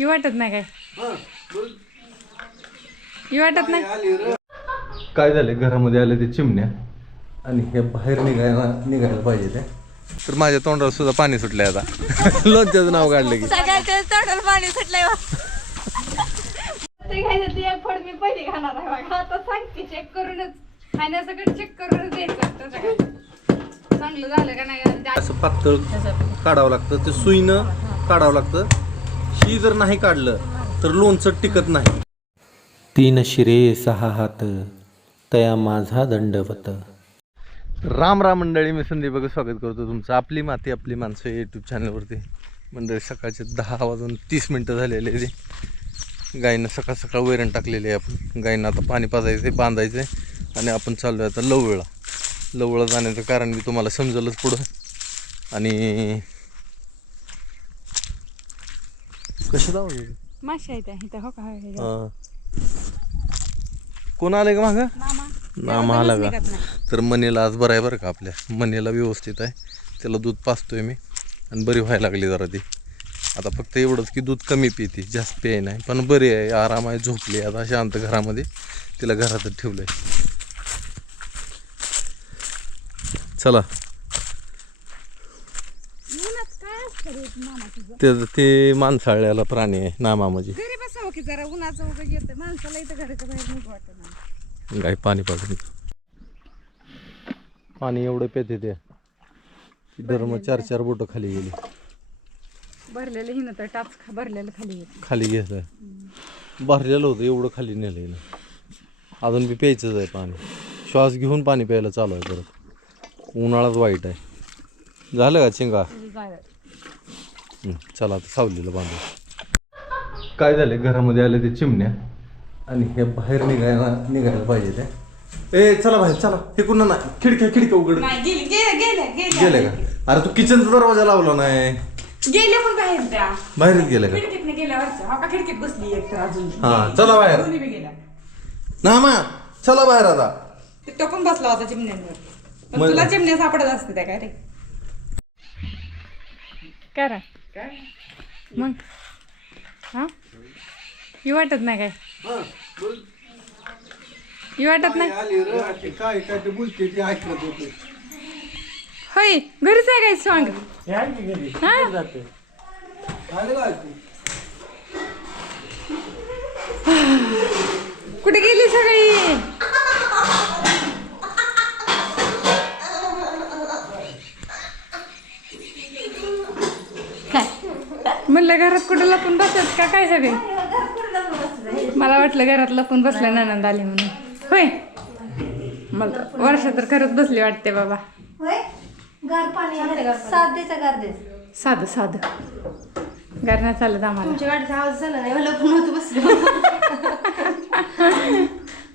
ही वाटत नाही काय ही वाटत नाही काय झाले घरामध्ये आले ते चिमण्या आणि हे बाहेर निघायला पाहिजे ते तर माझ्या तोंडावर सुद्धा पाणी सुटलंय आता लोणच्याचं नाव काढलं की सगळ्याच्या तोंडाला पाणी सुटलंय ते काय ती एक फड मी पहिली खाणार आहे बघा आता सांगते चेक करूनच खाण्यासकट चेक करूनच द्यायचं चांगलं झालं का नाही असं पातळ काढावं लागतं ते सुईनं काढावं लागतं ही जर नाही काढलं तर लोणचं टिकत नाही 3 शिरे 6 हात तया माझा दंडवत. राम राम मंडळी, मी संदीप बघा स्वागत करतो तुमचं आपली माती आपली माणसं यूट्यूब चॅनलवरती. मंडळी सकाळचे 10:30 झालेले ते गायीनं सकाळ सकाळ वैरण टाकलेली आहे. आपण गायींना आता पाणी पाजायचं बांधायचं आणि आपण चाललो आहे आता लवळा जाण्याचं कारण मी तुम्हाला समजलंच पुढं. आणि कसं जाऊ माशी आहे त्या हो का कोण आले का मागं नामा आला का निघत नाही. तर मनीला आज बरं आहे बरं का, आपल्या मनीला व्यवस्थित आहे. त्याला दूध पाजतोय मी आणि बरी व्हायला लागली जरा ती. आता फक्त एवढंच की दूध कमी पिते, जास्त पिय नाही, पण बरी आहे, आराम आहे, झोपली आता शांत घरामध्ये. तिला घरातच ठेवलंय. चला ते माणसाळ्याला प्राणी आहे नामा म्हणजे घरी बसावं की जरा उन्हाचं वगैरे येतं माणसाला इथं घराच्या बाहेर नको वाटत नाही. गाय पाणी पाजून पाणी एवढं पेते ते धर्म 4 बोटं खाली गेली. भरलेलं हिनं तर टाच भरलेलं खाली घ्यायचं भरलेलं होतं एवढं खाली नेलं हिनं. अजून बी प्यायचंच आहे पाणी. श्वास घेऊन पाणी प्यायला चालू आहे परत. उन्हाळाच वाईट आहे. झालं का चिंगा? चला आता सावलीला बांधू. काय झाले घरामध्ये आले ते चिमण्या आणि हे बाहेर निघायला पाहिजे ते. ए चला बाहेर चला. हे कुणा नाही खिडक्या उघड गेले का? अरे तू किचनचा दरवाजा लावला नाही. गेले पण बाहेर त्या बाहेरच गेले का? खिडकीत गेल्यावर खिडकीत बसली एक अजून. हा चला बाहेर गेल्या ना मा चला बाहेर आता. तो पण बसला होता चिमण्यांवर. पण तुला चिमण्या सापडत असते त्या काय रे करा मग हा ही वाटत नाही काय ही वाटत नाही काय ते बोलते ते ऐकत होते. होय घरीच आहे काय सॉंग कुठे गेली सगळी? म्हणलं घरात कुठे लपून बसत का काय सगळे? मला वाटलं घरात लपून बसलं ननंद आली म्हणून. होय मला वर्ष तर खरंच बसली वाटते बाबा. साधं गार नाही चालत आम्हाला.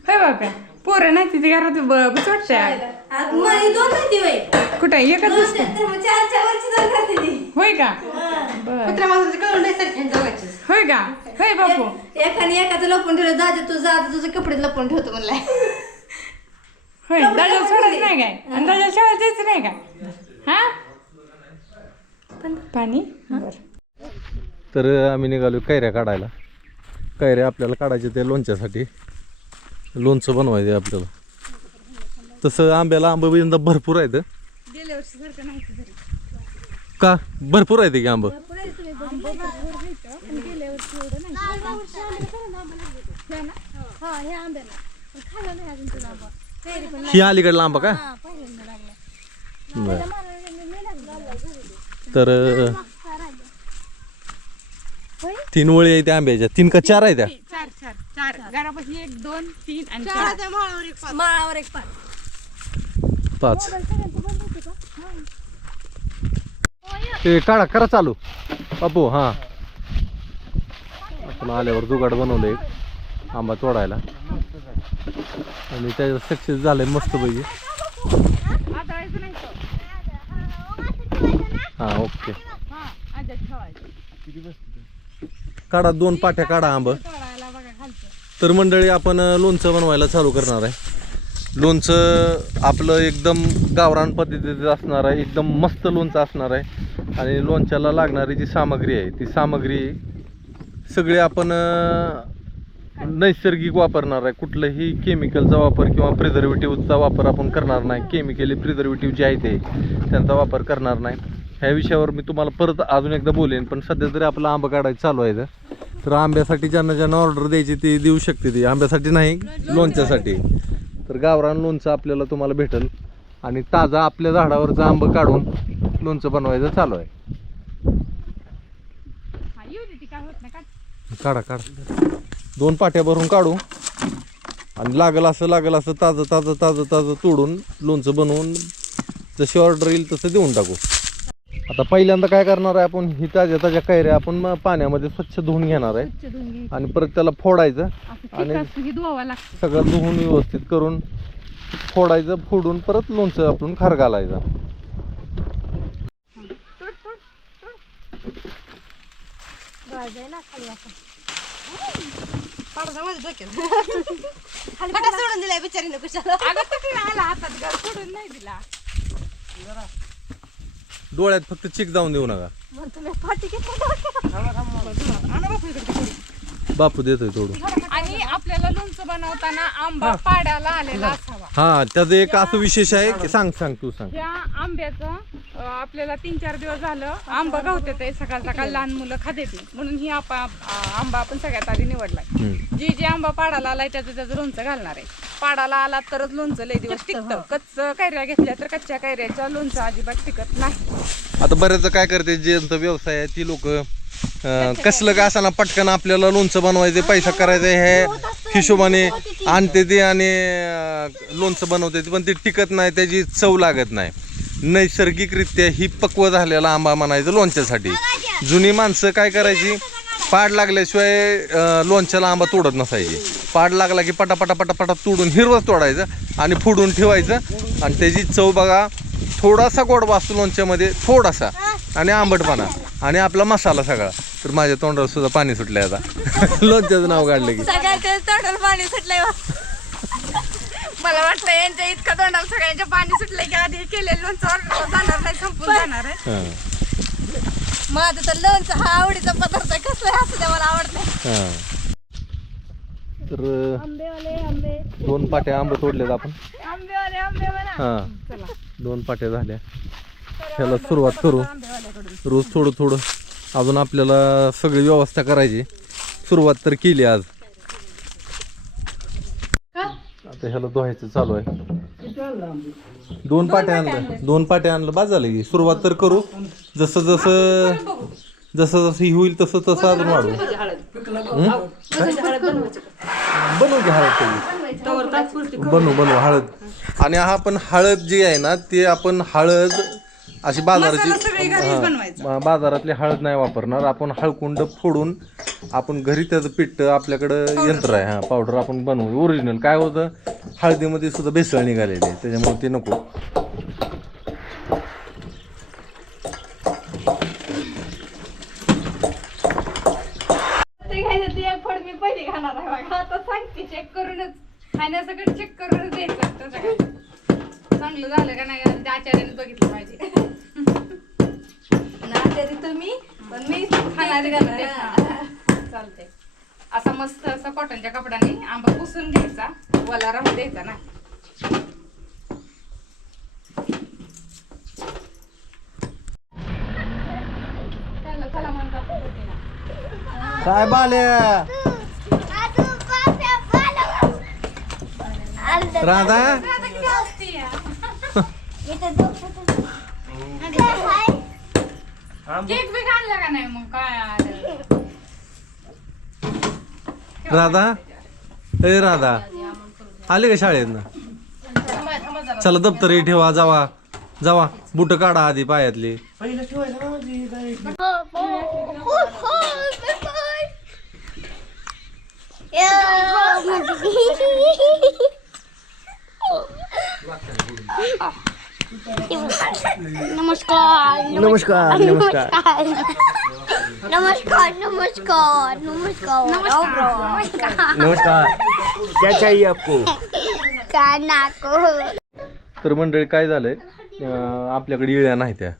होय बाबा पोरं नाही तिथे घरात बस वाटतंय. कुठे एकच दिसते होय का? होय का? होय बापू एकाचं लपून ठेवलं दादा तुझे कपडे लपून ठेवतो म्हणलाय. होय दादा सोडायचं नाही काय आणि दादा शाळेत जायचं नाही का? हा पाणी तर आम्ही निघालो कैऱ्या काढायला. कैऱ्या आपल्याला काढायचे ते लोणच्यासाठी. लोणचं बनवायचं आहे आपल्याला. तसं आंब्याला आंबा यंदा भरपूर आहेत. गेल्या वर्षी सारखं नाही का भरपूर आहे की आंब? ही अलीकडला आंबा का? तर 3 वळी आहे त्या आंब्याच्या. 3 का 4 आहे त्या? 4 घरापाशी 1 2 3 आणि 4 माळावर एक 5. ते काढा करा चालू बापू. हा आपण आल्यावर जुगाड बनवलं एक आंबा तोडायला आणि त्याचं सक्सेस झालंय मस्त पैकी. हा ओके काढा 2 पाट्या काढा आंब. तर मंडळी आपण लोणचं बनवायला चालू करणार आहे. लोणचं आपलं एकदम गावरान पद्धतीचं असणार आहे. एकदम मस्त लोणचं असणार आहे. आणि लोणच्याला लागणारी जी सामग्री आहे ती सामग्री सगळे आपण नैसर्गिक वापरणार आहे. कुठलंही केमिकलचा वापर किंवा प्रिझर्वेटिव्हचा वापर आपण करणार नाही. केमिकली प्रिझर्वेटिव्ह जे आहे ते त्यांचा वापर करणार नाही. ह्या विषयावर मी तुम्हाला परत अजून एकदा बोलेन. पण सध्या तरी आपला आंबा काढायचं चालू आहे. तर आंब्यासाठी ज्यांना ज्यांना ऑर्डर द्यायची ती देऊ शकते. ती आंब्यासाठी नाही, लोणच्यासाठी. तर गावरान लोणचं आपल्याला तुम्हाला भेटेल. आणि ताजा आपल्या झाडावरचं आंबं काढून लोणचं बनवायचं चालू आहे. काढा काढा, 2 पाट्या भरून काढू आणि लागल असं ताजं ताजं ताजं ताजं तोडून लोणचं बनवून जशी ऑर्डर येईल तसं देऊन टाकू. आता पहिल्यांदा काय करणार आहे आपण, ही ताज्या ताज्या कैऱ्या आपण पाण्यामध्ये स्वच्छ धुवून घेणार आहे आणि परत त्याला फोडायचं आणि सगळं धुवून व्यवस्थित करून फोडायचं. फोडून परत लोणचं आपण खार घालायचं. सोडून दिलाय बिचारीनं कुशाला. डोळ्यात फक्त चिक जाऊन देऊ नका. बापू देतोय थोडं. आणि आपल्याला लोणचं बनवताना आंबा पाडाला आलेला असावा. हा, त्याचं एक असं विशेष आहे की सांग तू सांग. या आंब्याचं आपल्याला 3-4 दिवस झालं आंबा गावते ते सकाळ सकाळ लहान मुलं खाते म्हणून ही आंबा आपण सगळ्यात आधी निवडलाय. जे आंबा पाडाला आलाय त्याचं लोणचं घालणार आहे. पाडाला आला तरच लोणचं लय दिवस टिकतं. कच्च कैऱ्या घेतल्या तर कच्च्या कैऱ्याचं लोणचं अजिबात टिकत नाही. आता बरेच काय करते, ज्यांचा व्यवसाय आहे ती लोक कसलं का असताना पटकन आपल्याला लोणचं बनवायचं, पैसा करायचा ह्या हिशोबाने आणते ते आणि लोणचं बनवते ते. पण ते टिकत नाही, त्याची चव लागत नाही. नैसर्गिकरित्या ही पक्व झालेला आंबा म्हणायचं लोणच्यासाठी. जुनी माणसं काय करायची, पाड लागल्याशिवाय लोणच्याला आंबा तोडत नसायची. पाड लागला की पटापटा पटापटा तोडून हिरवच तोडायचं आणि फोडून ठेवायचं. आणि त्याची चव बघा, थोडासा गोडवा असतो लोणच्यामध्ये, थोडासा, आणि आंबटपणा आणि आपला मसाला सगळा. तर माझ्या तोंडावर सुद्धा पाणी सुटलंय आता लोणच्याचं नाव काढलं की. सगळ्यांच्या तोंडाला पाणी सुटलंय. मला वाटतं यांच्या इतका तोंडाला सगळ्यांच्या पाणी सुटलंय की आधी केलेलं लोणचं ऑर्डर जाणार नाही, संपून जाणार आहे. माझं तर लोणचं हा आवडीचा पदार्थ आहे. कसलं असं ते मला आवडत नाही. तर आंबेवाले आंबे, 2 पाट्या आंबे तोडलेत आपण. आंबेवाले आंबे म्हणा. हा, 2 पाट्या झाल्या. ह्याला सुरुवात करू. रोज थोडं थोडं अजून आपल्याला सगळी व्यवस्था करायची. सुरुवात तर केली आज. आता ह्याला धुवायचं चालू आहे. 2 पाट्या आणलं, 2 पाट्या आणलं बाद झालं की. सुरुवात तर करू. जसं जसं ही होईल तसं तसं अजून वाढू. बनवू घ्या हळद, बनवू हळद. आणि हा पण हळद जी आहे ना, ते आपण हळद अशी बाजारातली हळद नाही वापरणार. आपण हळकुंड फोडून आपण घरी त्याचं पीठ, आपल्याकडं यंत्र आहे, हा पावडर आपण बनवू ओरिजिनल. काय होतं, हळदीमध्ये सुद्धा भेसळ निघालेली आहे, त्याच्यामुळे ते नको. चेक करूनच खाण्यासकट चेक करूनच द्यायचं. चांगलं झालं का नाही आचार्याने बघितलं पाहिजे. आचारी तुम्ही पण मी खाणारे चालते. असा मस्त असा कॉटनच्या कपड्याने आंबा पुसून घ्यायचा, वला राहून द्यायचा ना. काय बाल्या राधा, केक बी घालला का नाही मग काय आलं. राधा, ए राधा आले का शाळेत ना? चला दप्तर ठेवा, जावा जावा, बुट काढा आधी पायातली. नमस्कार नमस्कार नमस्कार नमस्कार नमस्कार नमस्कार नमस्कार. क्या चाहिए आपको? कानाको. तर मंडळी काय झालंय, आपल्याकडे इळ्या नाही त्या,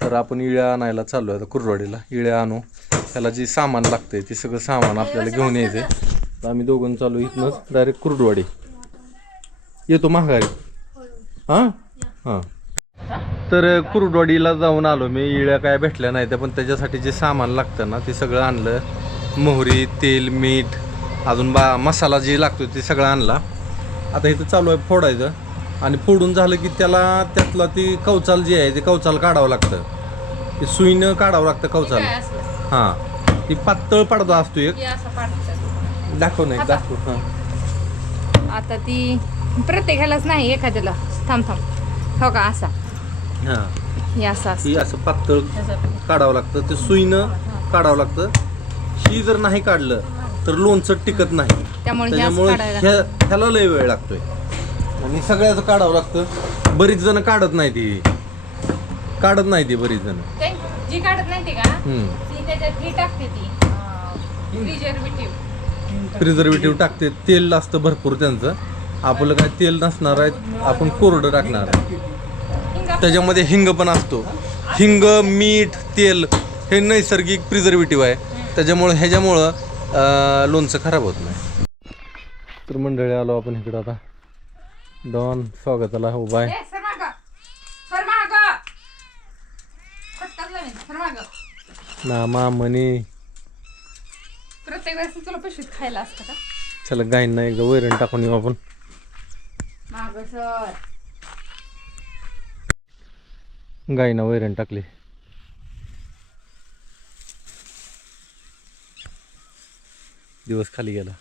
तर आपण इळ्या आणायला चाललो आहे आता कुर्रवाडीला. इळ्या आणू. त्याला जे सामान लागतंय ते सगळं सामान आपल्याला घेऊन यायचं आहे. तर आम्ही दोघं चालू इथनंच डायरेक्ट कुर्डवाडी. येतो माघारी. हां हां. तर कुर्डवाडीला जाऊन आलो मी. इळ्या काय भेटल्या नाही त्या, पण त्याच्यासाठी जे सामान लागतं ना ते सगळं आणलं. मोहरी, तेल, मीठ, अजून मसाला जे लागतो ते सगळं आणला. आता इथं चालू आहे फोडायचं. आणि फोडून झालं की त्यातला ती कवचाल जी आहे ते कवचाल काढावं लागतं. ते सुईनं काढावं लागतं कवचाल. हां, ती पातळ पडदा असतो एक. दाखव नाही दाखव. हां, आता ती प्रत्येकालाच नाही, एखाद्याला. थांब हो का असा. हां, हे असं ही असं पातळ काढावं लागतं. ते सुईनं काढावं लागतं. ही जर नाही काढलं तर लोणचं टिकत नाही. त्याच्यामुळे ह्याला लय वेळ लागतोय. आणि सगळ्याचं काढावं लागतं. बरीच जण काढत नाही ती बरीच जण. जी काढत नाही ती का ती त्याच्यात ही टाकते, ती प्रिझर्वेटिव्ह टाकते. तेल असतं भरपूर त्यांचं. आपलं काय तेल नसणार आहे, आपण कोरडं टाकणार आहे. त्याच्यामध्ये हिंग पण असतो. हिंग, मीठ, तेल हे नैसर्गिक प्रिझर्वेटिव्ह आहे. ह्याच्यामुळं लोणचं खराब होत नाही. तर मंडळी आलो आपण इकडं. आता डॉन स्वागताला उभा आहे. नामा मनी प्रत्येक वेळेस तुला पिशवीत खायला असतं का? चला गाईंना एकदा वैरण टाकून येऊ आपण. गाईंना वैरण टाकली. दिवस खाली गेला.